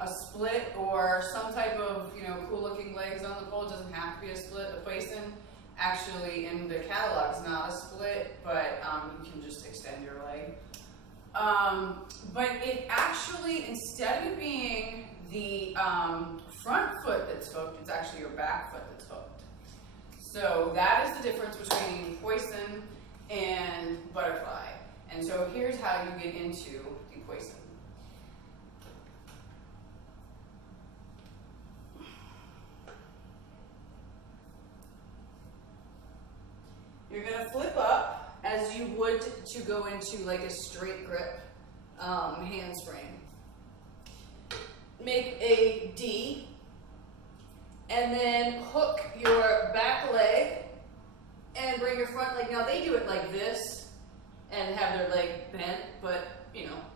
a split or some type of, cool looking legs on the pole. It doesn't have to be a split. The poisson actually in the catalog is not a split, but you can just extend your leg. But it actually, instead of it being the front foot that's hooked, it's actually your back foot that's hooked. So that is the difference between poisson and butterfly. And so here's how you get into the poisson. You're going to flip up as you would to go into like a straight grip handspring. Make a D and then hook your back leg and bring your front leg. Now they do it like this and have their leg bent, but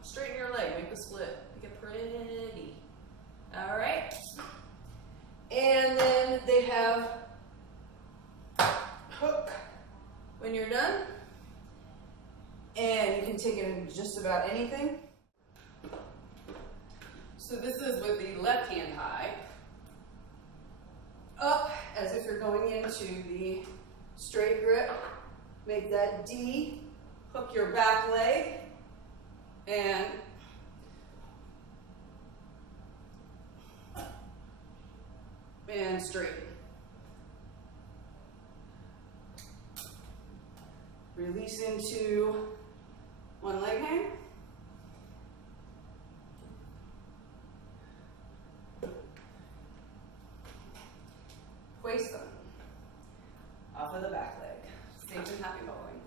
straighten your leg, make the split, make it pretty. All right. And then they have hook when you're done. And you can take it in just about anything. So this is with the left hand high. Up as if you're going into the straight grip. Make that D. Hook your back leg. And straighten. Release into one leg hang. Poisson. Off of the back leg. Safe and happy following.